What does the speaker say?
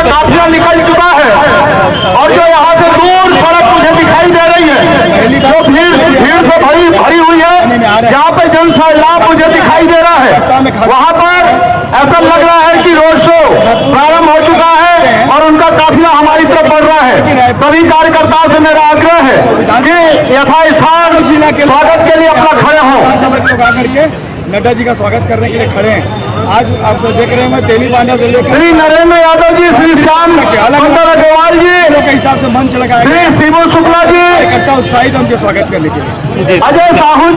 का काफिला निकल चुका है और जो यहाँ से दूर सड़क मुझे दिखाई दे रही है, जो भीड़ से भरी हुई है, जहाँ पे जन सैलाब मुझे दिखाई दे रहा है, वहाँ पर ऐसा लग रहा है कि रोड शो प्रारंभ हो चुका है और उनका काफिला हमारी तरफ बढ़ रहा है। सभी कार्यकर्ताओं से मेरा आग्रह है कि यथास्थान स्वागत के लिए अपना खड़े हों। नड्डा जी का स्वागत करने के लिए खड़े हैं। आज आप देख रहे हैं तेलीबांधा से लेकर श्री नरेंद्र यादव जी, श्री श्याम अग्रवाल जी के हिसाब से मंच लगाया, श्री शिबू शुक्ला जी, उत्साहित उनके स्वागत करने के लिए। अजय साहू